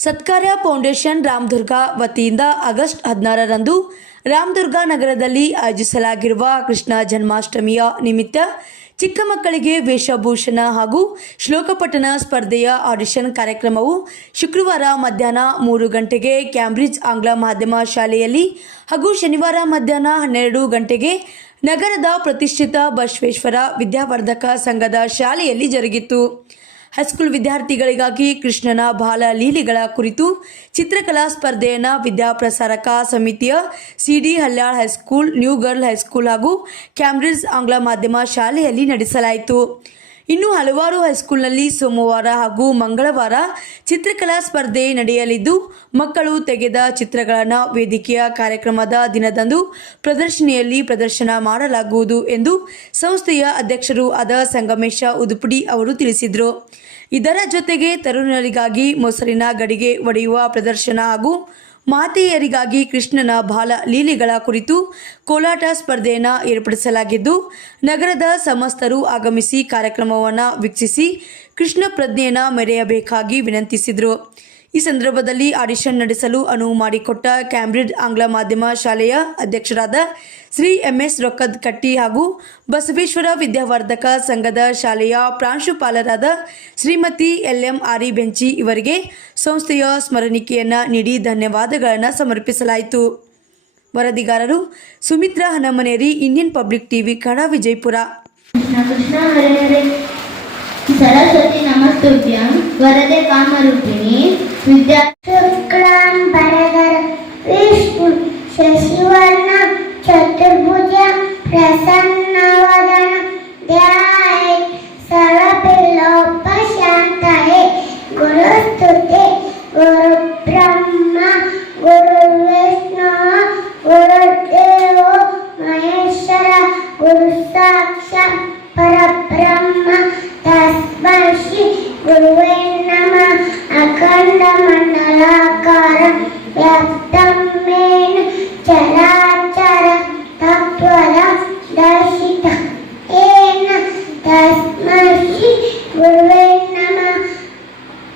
ಸತ್ಕಾರ್ಯ foundation Ramdurg ವತಿಯಿಂದ August ಹದಿನಾರರಂದು ರಾಮದುರ್ಗ ನಗರದಲ್ಲಿ ಆಯೋಜಿಸಲಾಗಿರುವ ಕೃಷ್ಣ ಜನ್ಮಾಷ್ಟಮಿಯ ನಿಮಿತ್ತ ಚಿಕ್ಕ ಮಕ್ಕಳಿಗೆ ವೇಷಭೂಷಣ ಹಾಗೂ ಶ್ಲೋಕಪಠಣ ಸ್ಪರ್ಧೆಯ ಆಡಿಷನ್ ಕಾರ್ಯಕ್ರಮವು ಶುಕ್ರವಾರ ಮಧ್ಯಾಹ್ನ ಮೂರು ಗಂಟೆಗೆ ಕ್ಯಾಂಬ್ರಿಡ್ಜ್ ಆಂಗ್ಲ ಮಾಧ್ಯಮ ಶಾಲೆಯಲ್ಲಿ ಹಾಗೂ ಶನಿವಾರ ಮಧ್ಯಾಹ್ನ ಹನ್ನೆರಡು ಗಂಟೆಗೆ ನಗರದ ಪ್ರತಿಷ್ಠಿತ ಬಸವೇಶ್ವರ ವಿದ್ಯಾವರ್ಧಕ ಸಂಘದ ಶಾಲೆಯಲ್ಲಿ ಜರುಗಿತು. ಹೈಸ್ಕೂಲ್ ವಿದ್ಯಾರ್ಥಿಗಳಿಗಾಗಿ ಕೃಷ್ಣನ ಬಾಲ ಲೀಲೆಗಳ ಕುರಿತು ಚಿತ್ರಕಲಾ ಸ್ಪರ್ಧೆಯನ್ನು ವಿದ್ಯಾಪ್ರಸಾರಕ ಸಮಿತಿಯ CD Haliyal high school, new girl high school ಹಾಗೂ ಕ್ಯಾಂಬ್ರಿಡ್ಜ್ ಆಂಗ್ಲ ಮಾಧ್ಯಮ ಶಾಲೆಯಲ್ಲಿ ನಡೆಸಲಾಯಿತು. ಇನ್ನು ಹಲವಾರು ಹೈಸ್ಕೂಲ್ನಲ್ಲಿ ಸೋಮವಾರ ಹಾಗೂ ಮಂಗಳವಾರ ಚಿತ್ರಕಲಾ ಸ್ಪರ್ಧೆ ನಡೆಯಲಿದ್ದು, ಮಕ್ಕಳು ತೆಗೆದ ಚಿತ್ರಗಳನ್ನು ವೇದಿಕೆಯ ಕಾರ್ಯಕ್ರಮದ ದಿನದಂದು ಪ್ರದರ್ಶನಿಯಲ್ಲಿ ಪ್ರದರ್ಶನ ಮಾಡಲಾಗುವುದು ಎಂದು ಸಂಸ್ಥೆಯ ಅಧ್ಯಕ್ಷರು ಆದ ಸಂಗಮೇಶ ಉದುಪುಡಿ ಅವರು ತಿಳಿಸಿದರು. ಇದರ ಜೊತೆಗೆ ತರುಣರಿಗಾಗಿ ಮೊಸರಿನ ಗಡಿಗೆ ಒಡೆಯುವ ಪ್ರದರ್ಶನ ಹಾಗೂ ಮಾತೆಯರಿಗಾಗಿ ಕೃಷ್ಣನ ಬಾಲ ಲೀಲೆಗಳ ಕುರಿತು ಕೋಲಾಟ ಸ್ಪರ್ಧೆಯನ್ನು ಏರ್ಪಡಿಸಲಾಗಿದ್ದು, ನಗರದ ಸಮಸ್ತರು ಆಗಮಿಸಿ ಕಾರ್ಯಕ್ರಮವನ್ನು ವೀಕ್ಷಿಸಿ ಕೃಷ್ಣ ಪ್ರಜ್ಞೆಯನ್ನು ಮೆರೆಯಬೇಕಾಗಿ ವಿನಂತಿಸಿದರು. ಈ ಸಂದರ್ಭದಲ್ಲಿ ಆಡಿಷನ್ ನಡೆಸಲು ಅನುವು ಮಾಡಿಕೊಟ್ಟ ಕ್ಯಾಂಬ್ರಿಡ್ಜ್ ಆಂಗ್ಲ ಮಾಧ್ಯಮ ಶಾಲೆಯ ಅಧ್ಯಕ್ಷರಾದ ಶ್ರೀ ಎಂಎಸ್ ರೊಕ್ಕದ್ ಕಟ್ಟಿ ಹಾಗೂ ಬಸವೇಶ್ವರ ವಿದ್ಯಾವರ್ಧಕ ಸಂಘದ ಶಾಲೆಯ ಪ್ರಾಂಶುಪಾಲರಾದ ಶ್ರೀಮತಿ ಎಲ್ಎಂ ಆರಿ ಬೆಂಚಿ ಇವರಿಗೆ ಸಂಸ್ಥೆಯ ಸ್ಮರಣಿಕೆಯನ್ನು ನೀಡಿ ಧನ್ಯವಾದಗಳನ್ನು ಸಮರ್ಪಿಸಲಾಯಿತು. ವರದಿಗಾರರು Sumitra Hanamaneri, Indian public TV ಕಣ ವಿಜಯಪುರ. सरस्वती नमस्तुभ्यं वरदे कामरूपिणी विद्या शुक्लां भरदर विष्णु शशिवर्णं चतुर्भुजं प्रसन्न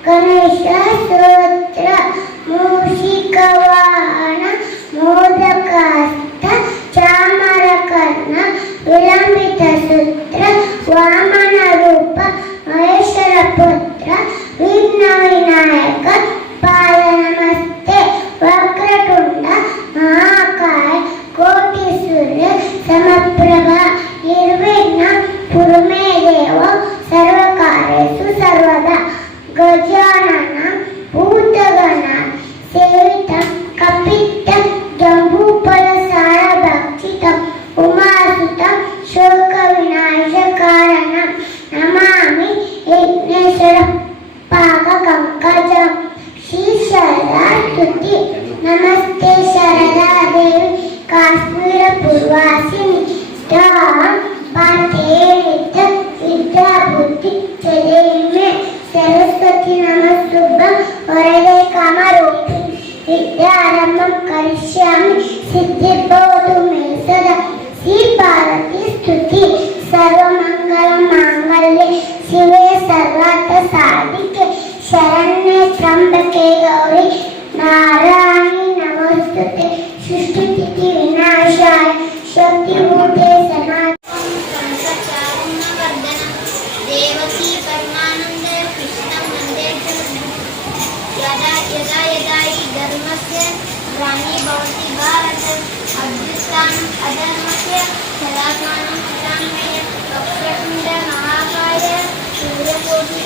ಗಣೇಶ ಸ್ತೋತ್ರ ಮೂಷಿಕವಾಹನ ಮೋದಕಾಸ್ತ ಚಾಮರಕರ್ಣ ವಿಳಂಬಿತ ಸೂತ್ರ ವಾಮನ ರೂಪ ಮಹೇಶ್ವರ ಪುತ್ರ ವಿಘ್ನ ವಿನಾಯಕ ಪಾದ ನಮಸ್ತೆ ವಕ್ರತುಂಡ ಮಹಾಕಾಯ ಕೋಟಿ ಸೂರ್ಯ ಸಮಪ್ರಭ ನಿರ್ವಿಘ್ನ ಪುರುಮೇ గజానన భూతగణ సేవిత కపిత జంబూపల సార భక్షితం ఉమాసుత శోక వినాశ కారణ నమామి యజ్ఞేశ్వర పాక కంకజం శ్రీ శరదా స్థుతి నమస్తే శరదాదేవి కాశ్మీర పూర్వాసిని స్టార్ పాతే విద్య విద్యా బుద్ధి ಸರಸ್ವತಿ ನಮಸ್ತುಭ್ಯ ಹೊರಗೆ ಕಾಮರೂಪಿ ವಿದ್ಯಾರಂಭಂ ಕರಿಷ್ಯಾಮಿ ಸಿದ್ಧಿರ್ಭವತು ಮೇ ಸದಾ ಶ್ರೀ ಪಾರ್ವತಿ ಸ್ತುತಿ ಸರ್ವಮಂಗಲ ಮಾಂಗಲ್ಯ ಶಿವೆ ಸರ್ವಾರ್ಥ ಸಾಧಿಕೆ ಶರಣ್ಯ ತ್ರಂಬಕೆ ಗೌರಿ ನಾರಾಯಣಿ ನಮಸ್ತುತೆ ಸೃಷ್ಟಿಸ್ಥಿತಿ ವಿನಾಶಾಯ ಶಕ್ತಿಮೂರ್ತೆ ಸನಾತನ ವರ್ಧನ ದೇವಕಿ राज्य रानी भवति वा अद्भुताम् अधर्मस्य कलाकानं सूर्यकोटि